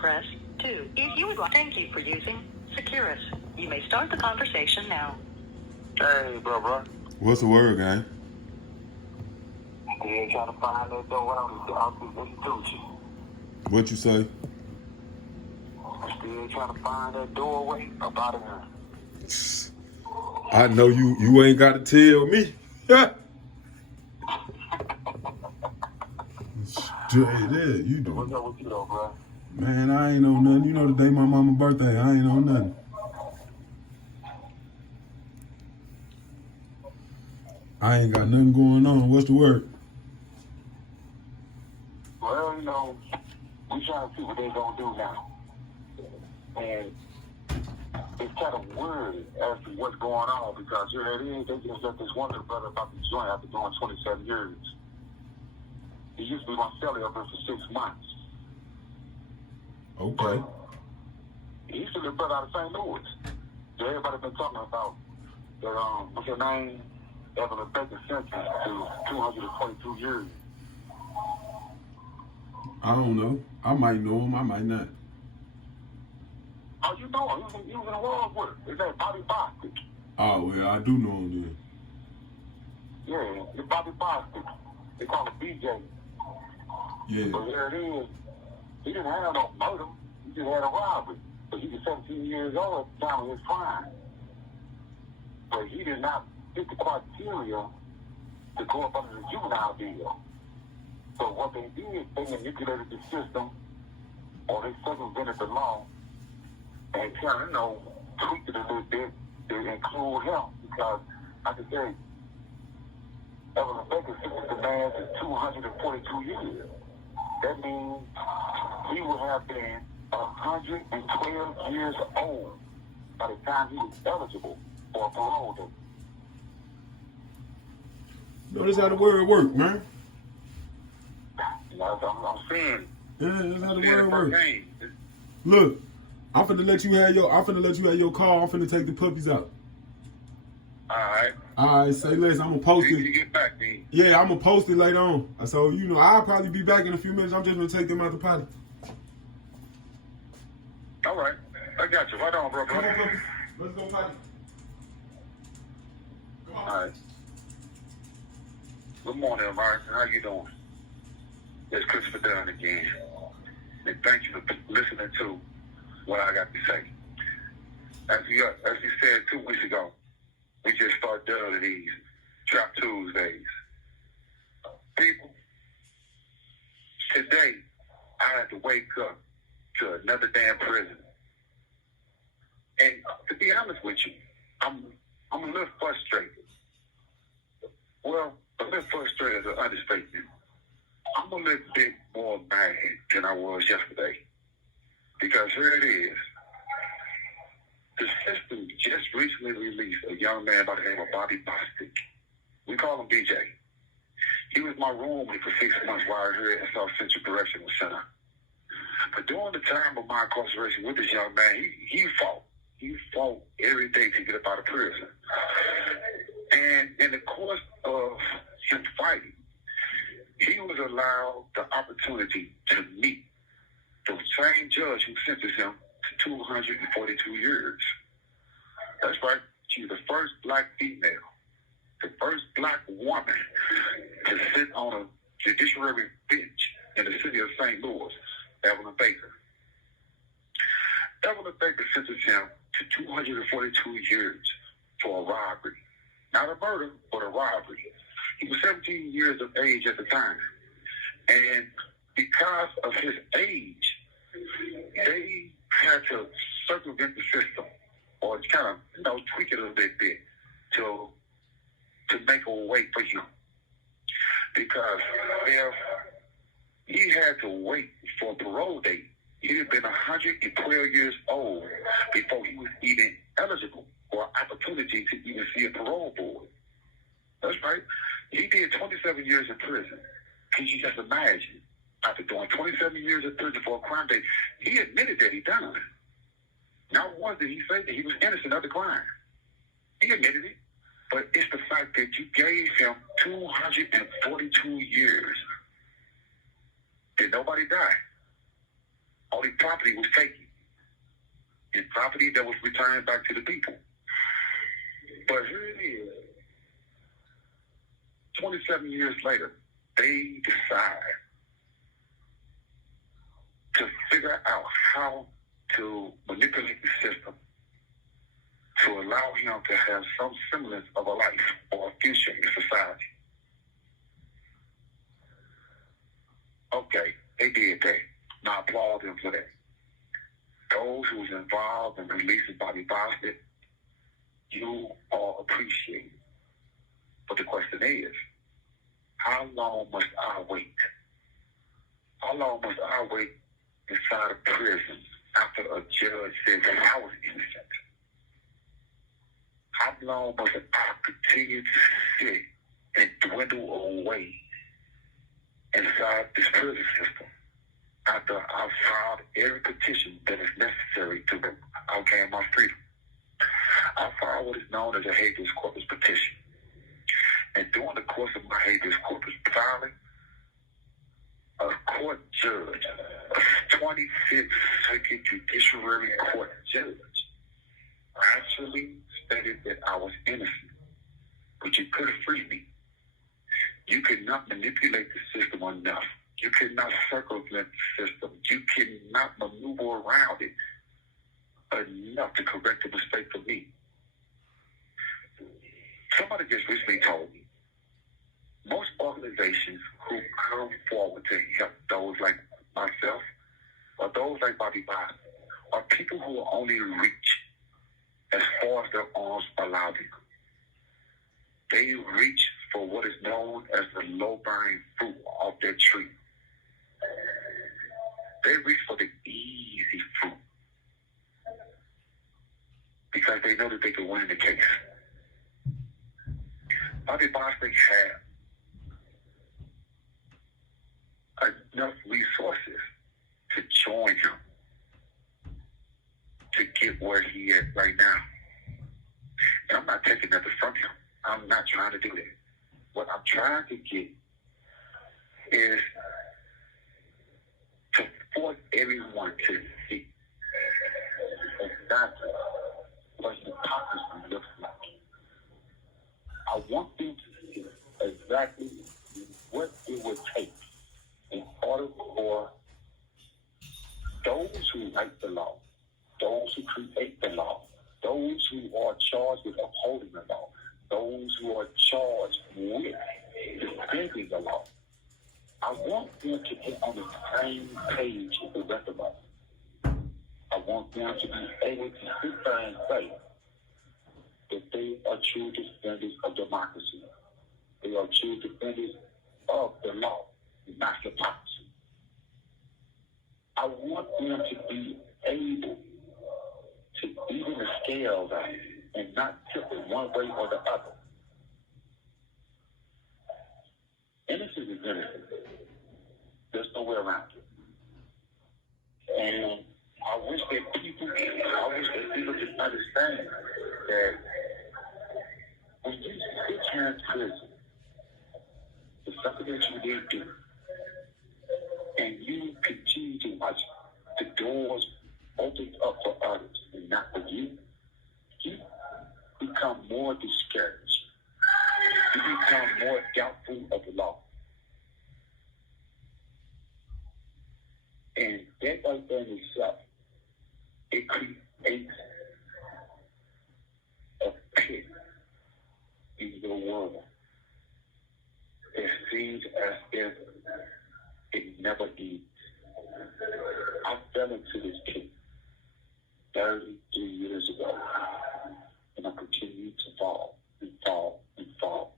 press 2. If you would like, thank you for using Securus. You may start the conversation now. Hey, bro. What's the word, gang? You ain't trying to find that door out of the institution. What you say? Still trying to find that doorway up out of here. I know you ain't got to tell me. Straight there, you know. What's up with you though, bro? Man, I ain't on nothing. You know the day my mama's birthday, I ain't on nothing. I ain't got nothing going on. What's the word? Well, you know, we trying to see what they gonna do now. And it's kind of weird as to what's going on because here it is, they just let this one little brother about to join after doing 27 years. He used to be on celly up there for 6 months. Okay. He's still a brother out of St. Louis. So everybody been talking about that, what's her name? Evelyn Baker sentenced to 222 years. I don't know. I might know him. I might not. Oh, you know him. He was in the world with her. His name Bobby Bostic. Oh, well, I do know him then. Yeah, it's Bobby Bostic. They call him BJ. Yeah. But here it is. He didn't have no murder. He just had a robbery. But he was 17 years old at the time of his crime. But he did not fit the criteria to go up under the juvenile deal. So what they did, they manipulated the system, or they circumvented the law, and kind of, tweaked it a little bit to include him. Because, like I say, Evelyn Baker sentenced the man to 242 years. That means he would have been 112 years old by the time he was eligible for a parole date. Notice how the word work, man. You know, I'm saying. Yeah, that's how the word work. Look, I'm finna let you have your car. I'm finna take the puppies out. All right, say less. I'm gonna post it. You get back, man. Yeah, I'm gonna post it later on. So, I'll probably be back in a few minutes. I'm just gonna take them out the potty. All right. I got you. Right on, bro. Come on, puppies. Let's go potty. Come on. All right. Good morning, Mark. How you doing? It's Christopher Dunn again. And thank you for listening to what I got to say. As we said 2 weeks ago, we just started doing these Trap Tuesdays. People, today I had to wake up to another damn prison. And to be honest with you, I'm a little frustrated. Well, a little frustrated is an understatement. I'm a little bit more mad than I was yesterday. Because here it is. The system just recently released a young man by the name of Bobby Bostic. We call him BJ. He was my roommate for 6 months while I was here at South Central Correctional Center. But during the time of my incarceration with this young man, he fought. He fought every day to get up out of prison. And in the course of him fighting, he was allowed the opportunity to meet the same judge who sentenced him to 242 years. That's right. She's the first black female, the first black woman to sit on a judiciary bench in the city of St. Louis, Evelyn Baker. Evelyn Baker sentenced him to 242 years for a robbery. Not a murder, but a robbery. He was 17 years of age at the time. And because of his age, they had to circumvent the system or kind of, tweak it a little bit to make a way for him. Because if he had to wait for a parole date, he'd have been 112 years old before he was even eligible for an opportunity to even see a parole board. That's right. He did 27 years in prison. Can you just imagine? After doing 27 years in prison for a crime that he admitted that he done. Not once did he say that he was innocent of the crime. He admitted it. But it's the fact that you gave him 242 years. Did nobody die? Only property was taken, and property that was returned back to the people. But here it is, 27 years later, they decide to figure out how to manipulate the system to allow him to have some semblance of a life or a future in society. Okay, they did that. Now I applaud them for that. Those who was involved in releasing Bobby Boston, you are appreciated. But the question is, how long must I wait? How long must I wait inside a prison after a judge says that I was innocent? How long must I continue to sit and dwindle away inside this prison system after I've filed every petition that is necessary to outgain my freedom? I filed what is known as a habeas corpus petition. And during the course of my habeas corpus filing, a court judge, a 25th Circuit Judiciary Court judge, actually stated that I was innocent, but you could have freed me. You could not manipulate the system enough. You could not circumvent the system. You cannot maneuver around it enough to correct the mistake for me. Somebody just recently told me, most organizations who come forward to help those like myself or those like Bobby Boston are people who will only reach as far as their arms allow them. They reach for what is known as the low-bearing fruit of their tree. They reach for the easy fruit because they know that they can win the case. Bobby Boston had enough resources to join him to get where he is right now. And I'm not taking nothing from him. I'm not trying to do that. What I'm trying to get is to force everyone to see exactly what hypocrisy looks like. I want them to see exactly what it would take in order for those who write the law, those who create the law, those who are charged with upholding the law, those who are charged with defending the law. I want them to get on the same page as the rest of us. I want them to be able to sit there and say that they are true defenders of democracy. They are true defenders of the law, not hypocrisy. I want them to be able to even the scales out and not tip it one way or the other. Innocence is innocent. There's no way around it. And I wish that people could understand that when you sit here in prison, the something that you did do, and you continue to watch the doors open up for others and not for you, you become more discouraged. You become more doubtful of the law. And that right there in itself, it creates a pit in your world. It seems as if it never ends. I fell into this pit 33 years ago, and I continue to fall and fall and fall.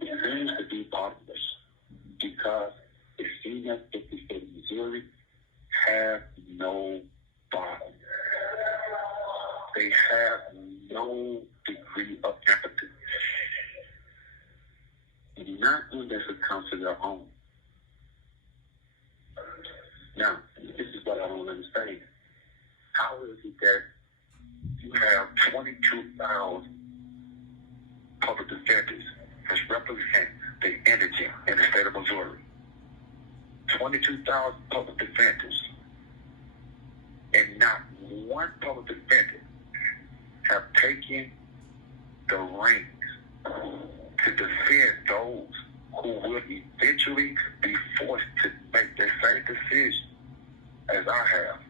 It seems to be bottomless because it seems as if the state of Missouri have no bottom. They have no degree of empathy. And not unless it comes to their own. Now, this is what I don't understand. How is it that you have 22,000 public defenders that represent the indigent in the state of Missouri? 22,000 public defenders, and not one public defender have taken the reins to defend those who will eventually be forced to make the same decision as I have.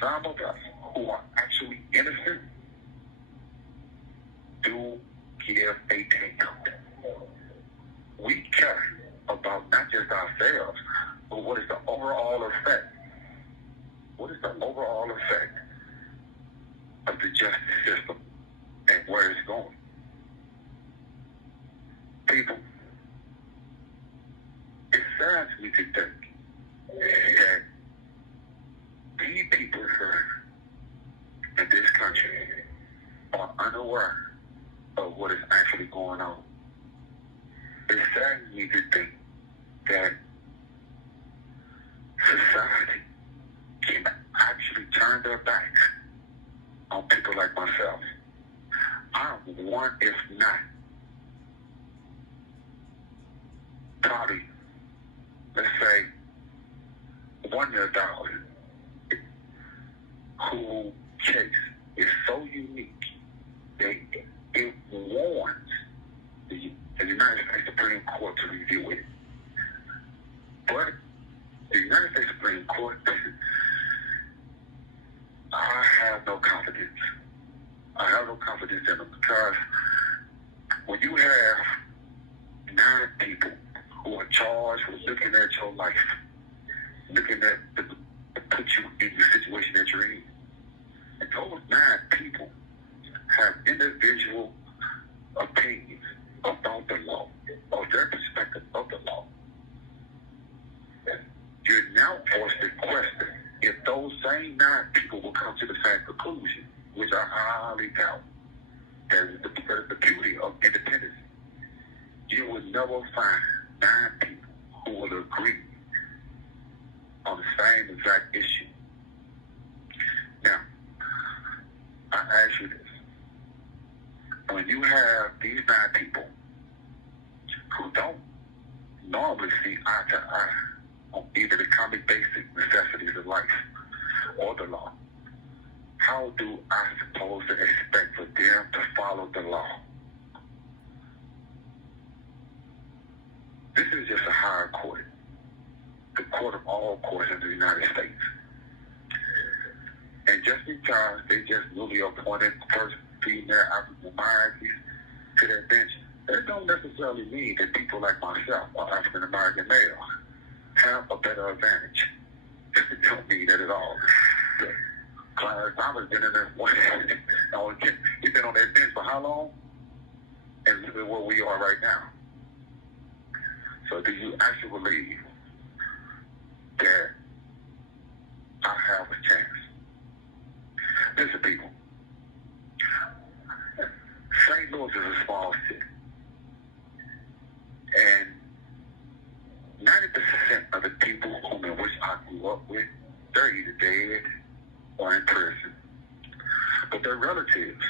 Some of us who are actually innocent do give a damn. We care about not just ourselves, but what is the overall effect? What is the overall effect of the justice system and where it's going? People, it saddens me to think that these people here in this country are unaware of what is actually going on. It saddens me to think that society can actually turn their backs on people like myself. I'm one, if not, probably, let's say, 1 in 1,000 who case is so unique that it warrants the United States Supreme Court to review it. But the United States Supreme Court, I have no confidence. I have no confidence in them because when you have 9 people who are charged with looking at your life, looking at to put you in the situation that you're in, and those 9 people have individual opinions about the law, or their perspective of the law, you're now forced to question if those same 9 people will come to the same conclusion, which I highly doubt. That is the beauty of independence. You will never find 9 people who will agree on the same exact issue. Now, I ask you this. When you have these 9 people who don't normally see eye to eye on either the common basic necessities of life or the law, how do I suppose to expect for them to follow the law? This is just a higher court, the court of all courts in the United States. And just because they just newly appointed first female African Americans to that bench, that don't necessarily mean that people like myself or African American males have a better advantage. It don't mean that at all. Clarence Thomas been in there. He's been on that bench for how long? And look at where we are right now. So do you actually believe that I have a chance? Listen, people. St. Louis is a small city. And 90% of the people in which I grew up with, they're either dead or in prison. But their relatives,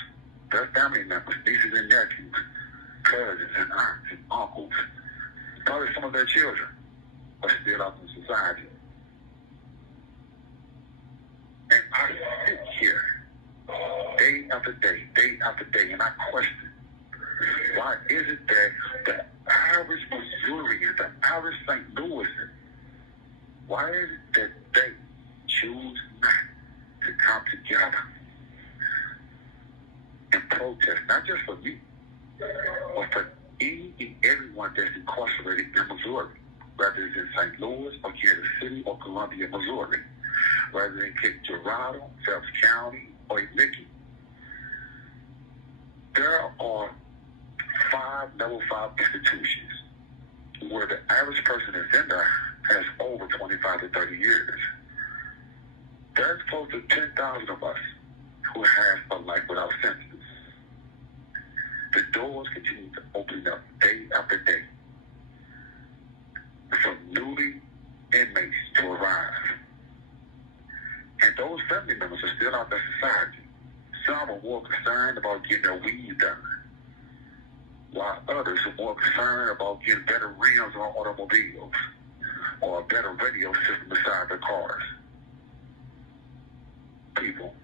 their family members, nieces and nephews, cousins and aunts and uncles, probably some of their children are still out in society. And I sit here day after day, and I question, why is it that the average Missourian, the average St. Louisan, why is it that they choose not to come together and protest, not just for me, but for any and everyone that's incarcerated in Missouri, whether it's in St. Louis or Kansas City or Columbia, Missouri, whether in Cape Girardeau, Phelps County, or Mickey. There are 5 level 5 institutions where the average person that's in there has over 25 to 30 years. There's close to 10,000 of us who have a life without sentences. The doors continue to open up day after day for newly inmates to arrive. And those family members are still out in society. Some are more concerned about getting their weeds done, while others are more concerned about getting better rims on automobiles. or a better radio system beside their cars. People,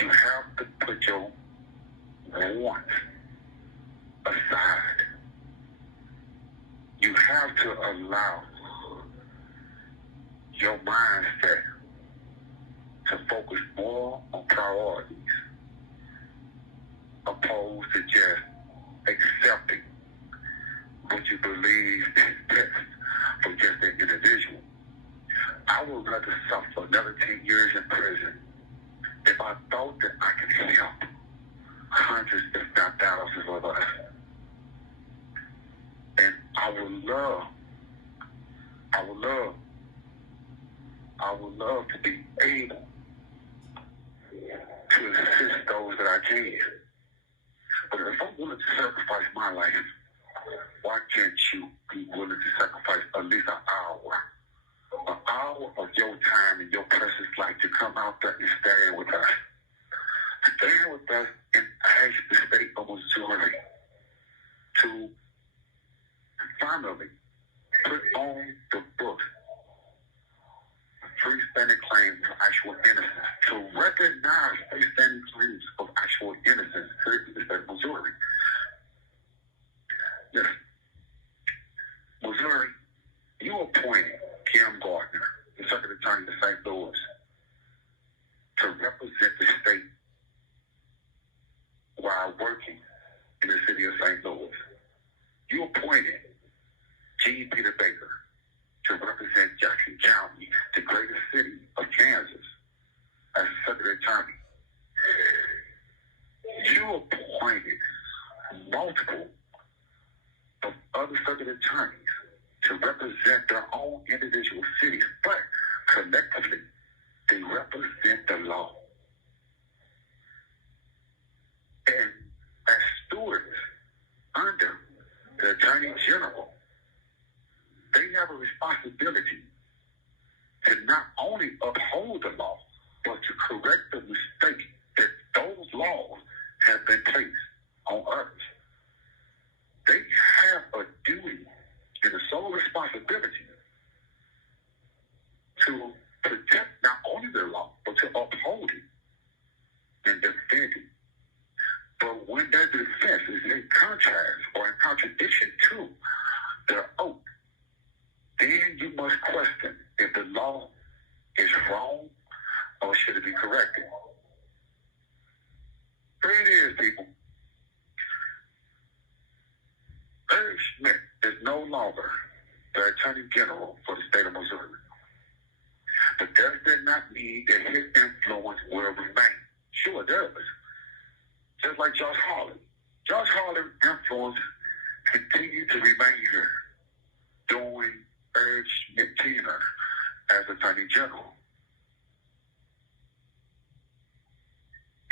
you have to put your wants aside. You have to allow your mindset to focus more on priorities opposed to just accepting what you believe is best for just an individual. I would rather suffer another 10 years in prison if I thought that I could help hundreds, if not thousands of us. And I would love to be able to assist those that I can. But if I'm willing to sacrifice my life, why can't you be willing to sacrifice at least an hour of your time and your precious life to come out there and stand with us? Stand with us and ask the state of Missouri to finally put on the books freestanding claims of actual innocence, to recognize freestanding claims of actual innocence here in the state of Missouri. Yes. Missouri, you appointed Kim Gardner, the Circuit Attorney of St. Louis, to represent the state while working in the city of St. Louis. You appointed G. Peter Baker to represent Jackson County, the greatest city of Kansas, as Circuit Attorney. You appointed multiple of other circuit attorneys to represent their own individual cities, but collectively, they represent the law. And as stewards under the Attorney General, they have a responsibility to not only uphold the law, but to correct the mistake that those laws have been placed on others. They have a duty and a sole responsibility to protect not only their law, but to uphold it and defend it. But when that defense is in contrast or in contradiction to their oath, then you must question if the law is wrong or should it be corrected. Here it is, people. Eric Schmidt is no longer the Attorney General for the state of Missouri. But that does not mean that his influence will remain. Sure it does. Just like Josh Hawley. Josh Hawley's influence continued to remain here during Eric Schmidt tenure as Attorney General.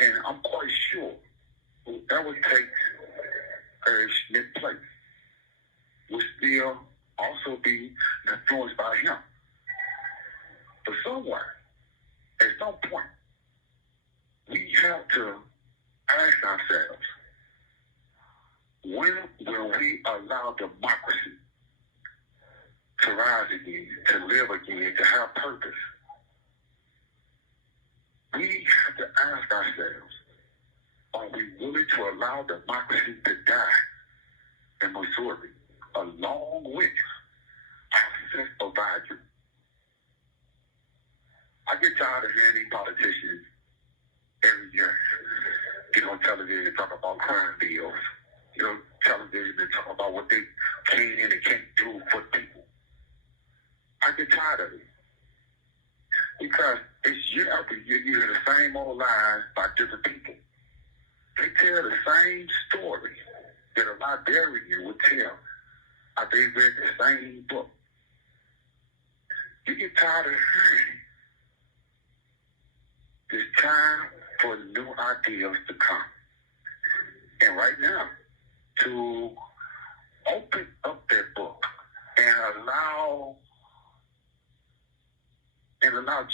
And I'm quite sure whoever takes Eric Schmidt's place will still also be influenced by him. But somewhere, at some point, we have to ask ourselves, when will we allow democracy to rise again, to live again, to have purpose? We have to ask ourselves, are we willing to allow democracy to die in Missouri along with our sense of value? I get tired of hearing these politicians every year get on television and talk about crime bills, get on television and talk about what they can and can't do for people. I get tired of it. Because it's year after year, you hear the same old lies by different people. They tell the same story that a librarian would tell if they read the same book. You get tired of hearing. It's time for new ideas to come. And right now, to open up that book and allow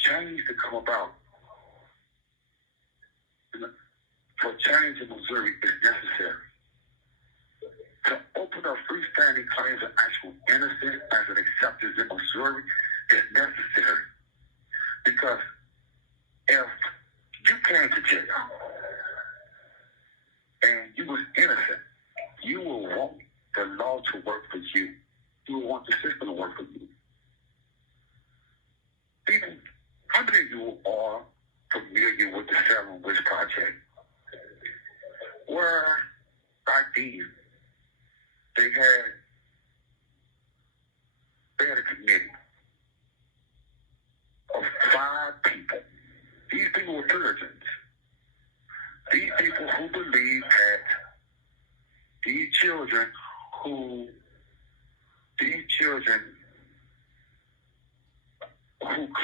change to come about. For change in Missouri is necessary. to open up freestanding claims of actual innocence as an acceptance in Missouri is necessary. Because if you came to jail and you was innocent, you will want the law to work for you. You will want the system to work for you. People, how many of you are familiar with the Salem Witch Project? Where back then, they had a committee of 5 people. These people were Puritans. These people who believed that these children who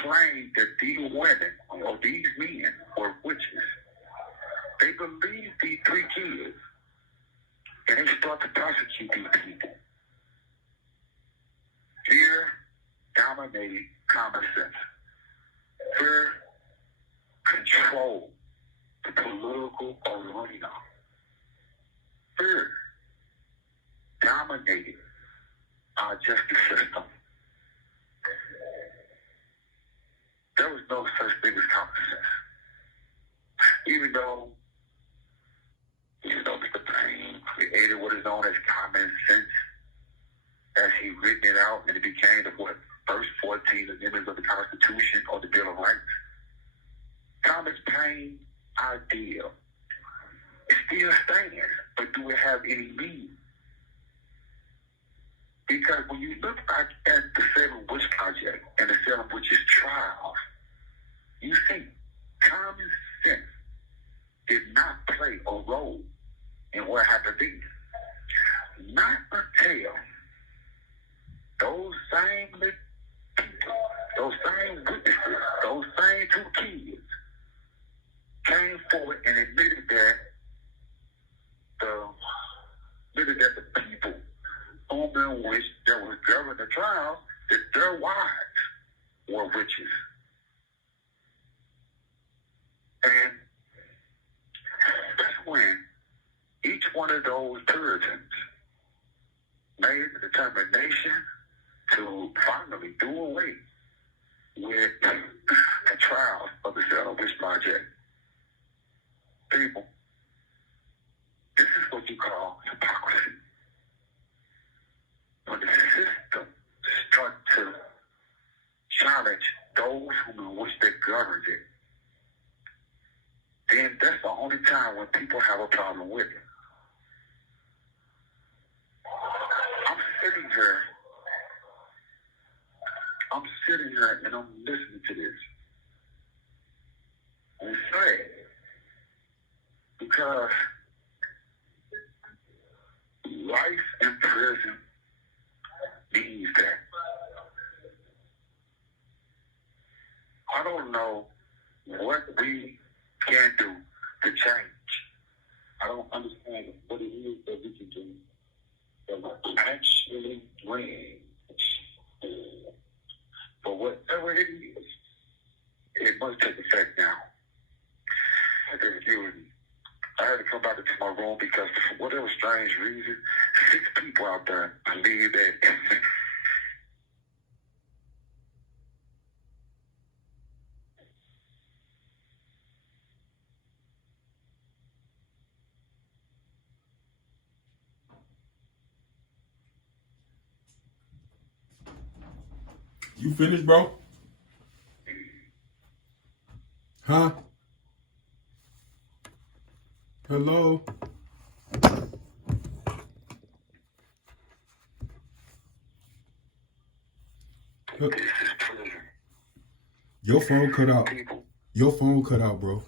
claimed that these women or these men were witches, they believed these 3 kids, and they start to prosecute these people. Fear dominated common sense. Fear controlled the political arena. Fear dominated our justice system. There was no such thing as common sense. Even though, Mr. Payne created what is known as common sense, as he written it out, and it became the first 14 amendments of the Constitution or the Bill of Rights. Thomas Payne's idea still stands, but do it have any meaning? Because when you look back at the Salem Witch Project and the Salem Witches trials, you see common sense did not play a role in what happened then. Not until those same people, those same witnesses, those same 2 kids came forward and admitted that the people on which that was governing the trial, that their wives were witches. And that's when each one of those Puritans made the determination to finally do away with the trials of the Salem Witch Project. People, this is what you call hypocrisy. When the system starts to challenge those whom which they govern it, then that's the only time when people have a problem with it. I'm sitting here and I'm listening to this. And it's sad because life in prison means that. I don't know what we can do to change. I don't understand what it is that we can do that will actually bring. But whatever it is, it must take effect now. I had to come back into my room because for whatever strange reason, 6 people out there believe that You finished, bro? Huh? Hello? Your phone cut out. Your phone cut out, bro.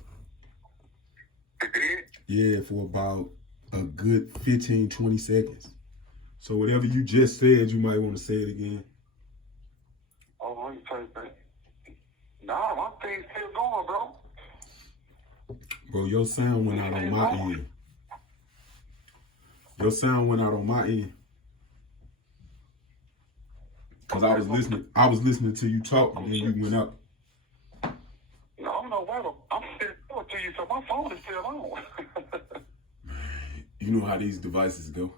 Yeah, for about a good 15, 20 seconds. So whatever you just said, you might want to say it again. Oh, let me tell you that. Nah, my thing's still going, bro. Bro, your sound went out on my end. Your sound went out on my end. Cause I was listening to you talk and then you went up. No, I'm no way. I'm still going to you, so my phone is still on. You know how these devices go.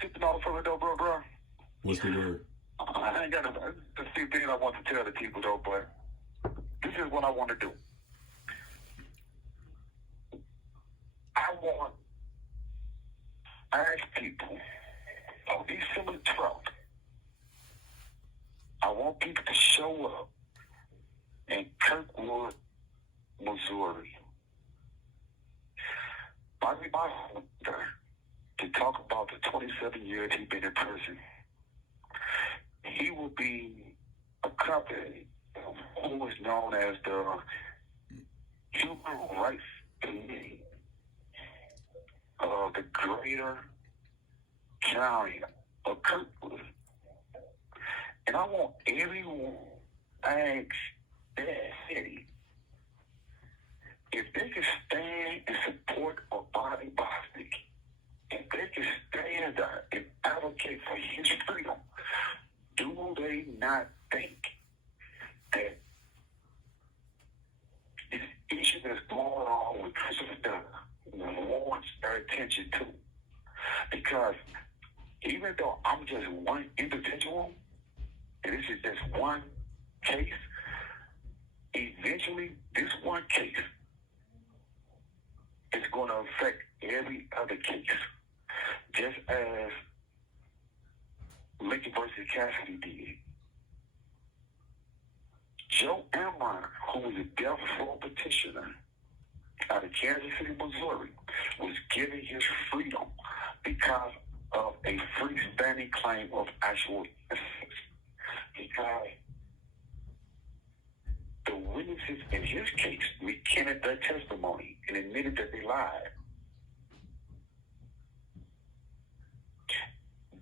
Sipping on for it though, bro. What's the word? I ain't got a few things I want to tell the people though, but this is what I want to do. I ask people, on December 12th, I want people to show up in Kirkwood, Missouri. Bobby Boston to talk about the 27 years he's been in prison. He will be accompanied who is known as the Human Rights Committee of the Greater County of Kirkwood. And I want everyone to ask that city if they can stand in support of Bobby Bostic, if they can stand there and advocate for his freedom, do they not think that this issue that's going on with Christopher Dunn warrants their attention too? Because even though I'm just one individual, and this is just one case, eventually this one case is going to affect every other case, just as Lincoln versus Cassidy did. Joe Amron, who was a death row petitioner out of Kansas City, Missouri, was given his freedom because of a freestanding claim of actual innocence. Because the witnesses in his case recanted their testimony and admitted that they lied.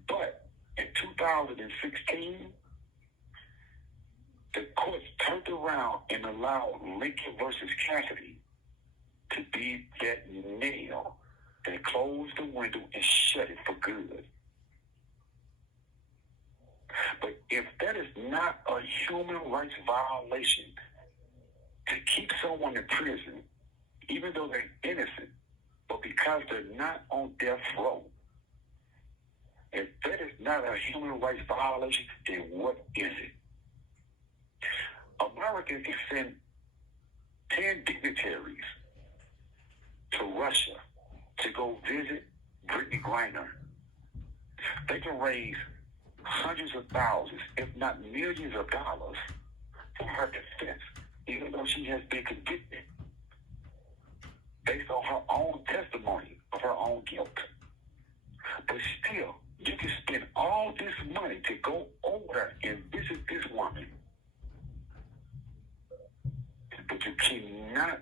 But in 2016, the courts turned around and allowed Lincoln versus Cassidy to be that nail that closed the window and shut it for good. But if that is not a human rights violation to keep someone in prison, even though they're innocent, but because they're not on death row, if that is not a human rights violation, then what is it? America can send 10 dignitaries to Russia to go visit Brittany Griner. They can raise hundreds of thousands, if not millions of dollars for her defense, even though she has been convicted based on her own testimony of her own guilt. But still, you can spend all this money to go over there and visit this woman, but you cannot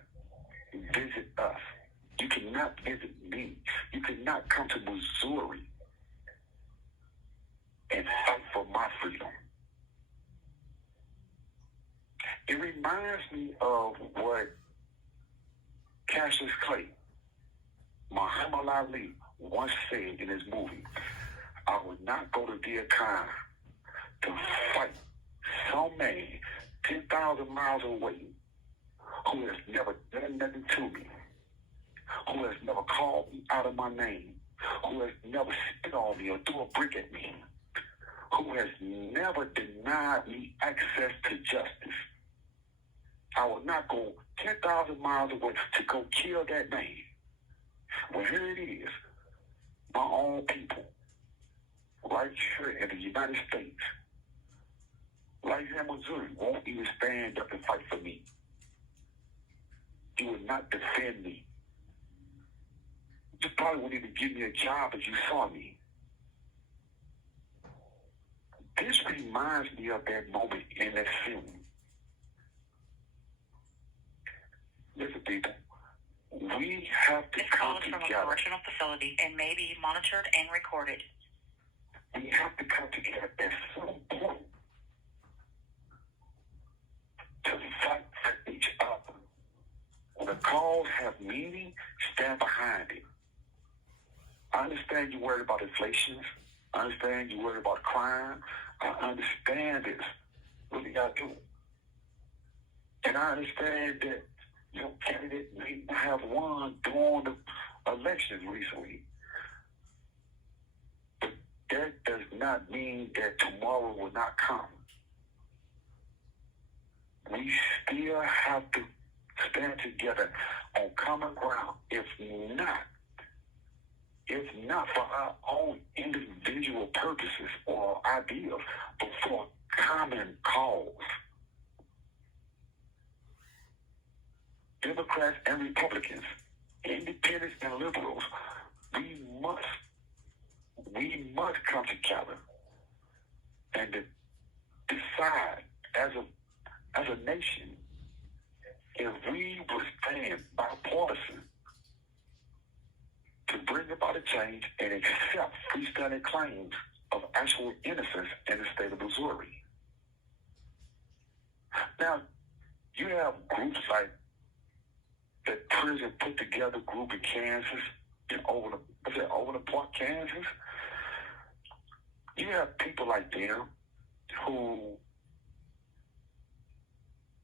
visit us. You cannot visit me. You cannot come to Missouri and fight for my freedom. It reminds me of what Cassius Clay, Muhammad Ali, once said in his movie, I would not go to Vietnam to fight some man 10,000 miles away who has never done nothing to me, who has never called me out of my name, who has never spit on me or threw a brick at me, who has never denied me access to justice. I would not go 10,000 miles away to go kill that man. Well, here it is, my own people, right here in the United States, right here in Missouri, won't even stand up and fight for me. You would not defend me. You probably wouldn't even give me a job if you saw me. This reminds me of that moment in that film. Listen, people, we have to come From a together. correctional facility and may be monitored and recorded. We have to come together at some point to fight for each other. When the cause have meaning, stand behind it. I understand you're worried about inflation. I understand you're worried about crime. I understand this. Really, I do. And I understand that your candidate may not have won during the elections recently. But that does not mean that tomorrow will not come. We still have to stand together on common ground. If not for our own individual purposes or ideals, but for a common cause. Democrats and Republicans, independents and liberals, we must come together and decide as a nation if we will stand bipartisan to bring about a change and accept freestanding claims of actual innocence in the state of Missouri. Now, you have groups like the prison put together group in Kansas, in Overland Park, Kansas. You have people like them who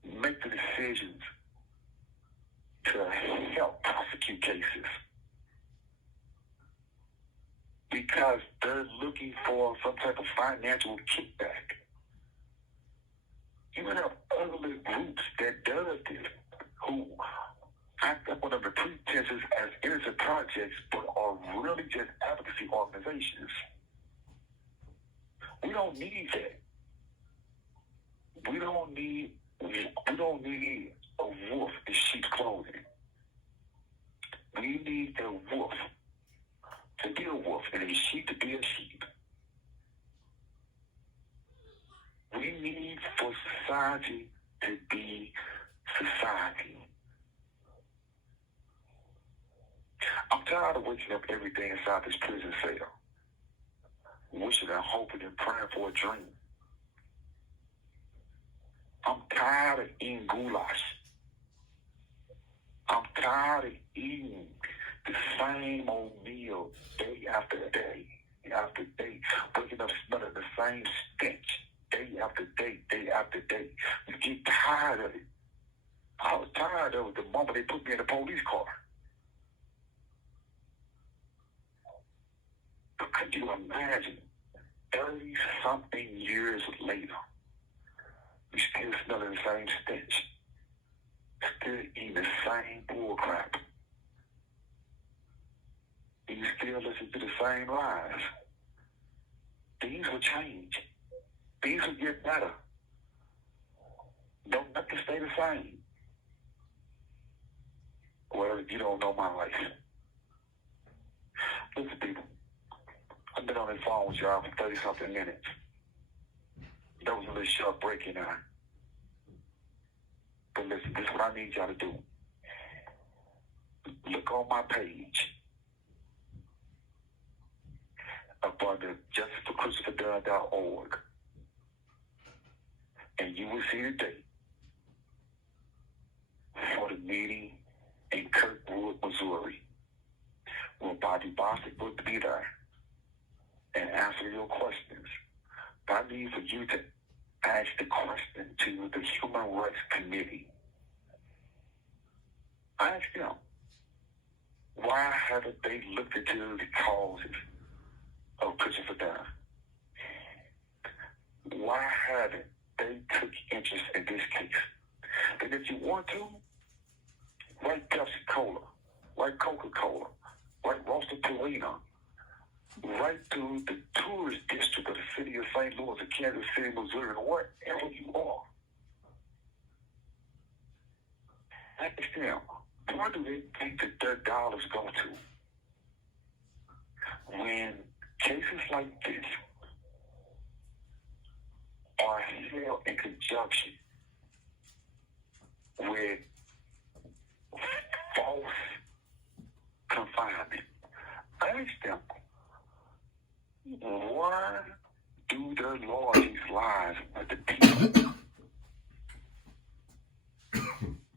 make the decisions to help prosecute cases because they're looking for some type of financial kickback. You have other groups that does this who act up under the pretenses as innocent projects but are really just advocacy organizations. We don't need that. We don't need a wolf in sheep's clothing. We need a wolf to be a wolf and a sheep to be a sheep. We need for society to be society. I'm tired of waking up every day inside this prison cell, wishing and hoping and praying for a dream. I'm tired of eating goulash. I'm tired of eating the same old meal day after day after day, waking up smelling the same stench day after day after day. You get tired of it. I was tired of it the moment they put me in a police car. But could you imagine 30-something years later, we still smelling the same stench, still eating the same bull crap, and you still listen to the same lies? Things will change. Things will get better. Don't let them stay the same. Well, you don't know my life. Listen, people, I've been on the phone with y'all for 30-something minutes. That was a little short break in there. But listen, this is what I need y'all to do. Look on my page up under justiceforchristopher.org, and you will see the date for the meeting in Kirkwood, Missouri, where Bobby Bostic will be there and answer your questions. But I need for you to ask the question to the Human Rights Committee. Ask them, why haven't they looked into the causes of Christopher Dunn? Why haven't they took interest in this case? And if you want to, write Pepsi Cola, write Coca-Cola, write Roster Purina, right to the tourist district of the city of St. Louis, or Kansas City, Missouri, or wherever you are. Ask them, where do they think that their dollars go to? When cases like this are held in conjunction with false confinement, ask them, why do their loyalties lies with the people?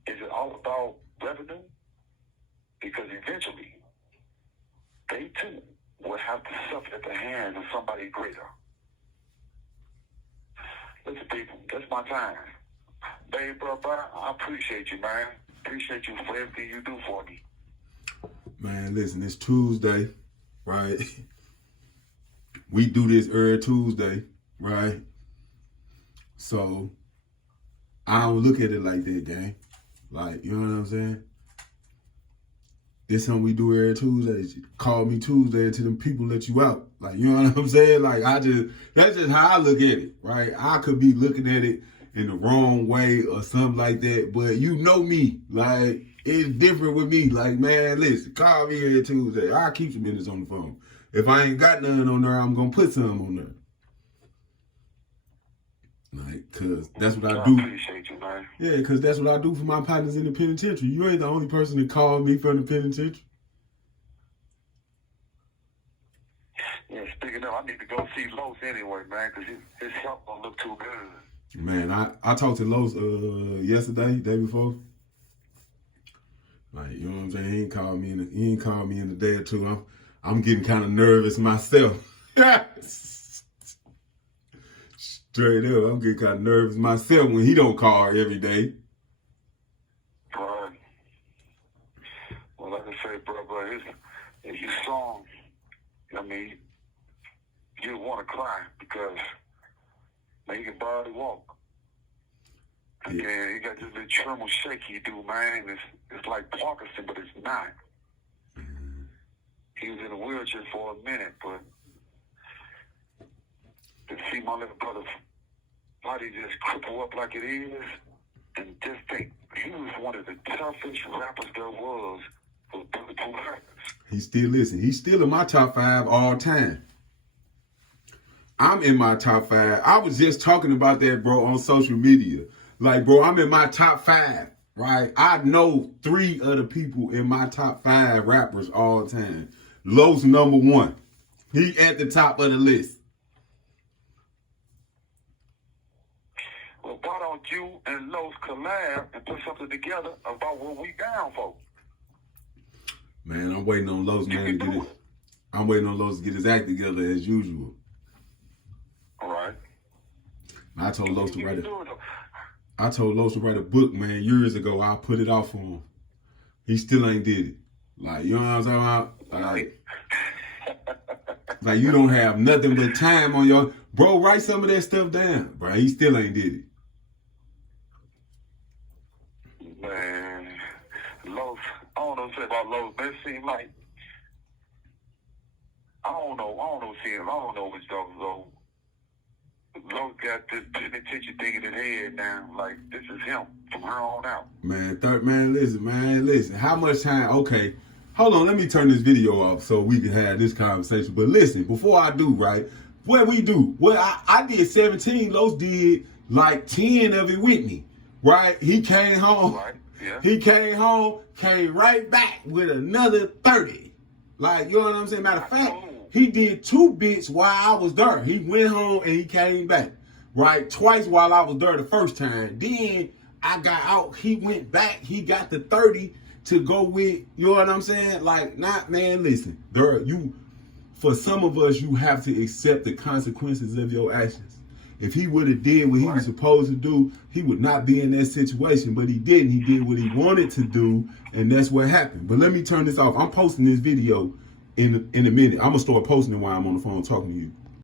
Is it all about revenue? Because eventually, they too will have to suffer at the hands of somebody greater. Listen, people, that's my time. Babe, brother, I appreciate you, man. Appreciate you for everything you do for me. Man, listen, it's Tuesday, right? we do this every Tuesday, right? So I don't look at it like that, gang. Like, you know what I'm saying? This something we do every Tuesday. Call me Tuesday until them people let you out. Like, you know what I'm saying? Like, that's just how I look at it, right? I could be looking at it in the wrong way or something like that, but you know me. Like, it's different with me. Like, man, listen, call me every Tuesday. I'll keep some minutes on the phone. If I ain't got nothing on there, I'm going to put some on there. Like, cause that's what I do. I appreciate you, man. Yeah, cause that's what I do for my partners in the penitentiary. You ain't the only person that called me from the penitentiary. Yeah, speaking of, I need to go see Los anyway, man, cause his health don't look too good. Man, I talked to Los yesterday, day before. Like, you know what I'm saying? He ain't called me in a day or two. I'm getting kind of nervous myself. Straight up, I'm getting kind of nervous myself when he don't call every day. Right. Well, like I say, bro, if you saw him, I mean, you want to cry because, man, he can barely walk. And then he got this little tremor shake he do, man. It's like Parkinson, but it's not. He was in a wheelchair for a minute, but to see my little brother's body just cripple up like it is, and just think, he was one of the toughest rappers there was for 32 records. He's still in my top 5 all time. I'm in my top 5. I was just talking about that, bro, on social media. Like, bro, I'm in my top 5, right? I know 3 other people in my top 5 rappers all time. Los number 1. He at the top of the list. Well, why don't you and Los collab and put something together about what we down for? Man, I'm waiting on Los, man, to get it. I'm waiting on Los to get his act together as usual. All right. I told Los to write a book, man, years ago. I put it off for him. He still ain't did it. Like, you know what I'm talking about? Like you don't have nothing but time on your... Bro, write some of that stuff down. Bro, he still ain't did it. Man, Los, I don't know what to say about Los, but it seems like, I don't know which dog though. Los got this penitentiary thing in his head now. Like, this is him from here on out. Man, listen. How much time? Okay, hold on. Let me turn this video off so we can have this conversation. But listen, before I do, right? What we do? Well, I did 17. Los did like 10 of it with me, right? He came home. Right. Yeah. He came home, came right back with another 30. Like, you know what I'm saying? Matter of fact, he did 2 bits while I was there. He went home and he came back, right? Twice while I was there the first time. Then I got out. He went back. He got the 30 to go with, you know what I'm saying? Like, man, listen. For some of us, you have to accept the consequences of your actions. If he would have did what he was supposed to do, he would not be in that situation. But he didn't. He did what he wanted to do, and that's what happened. But let me turn this off. I'm posting this video in a minute. I'm going to start posting it while I'm on the phone talking to you.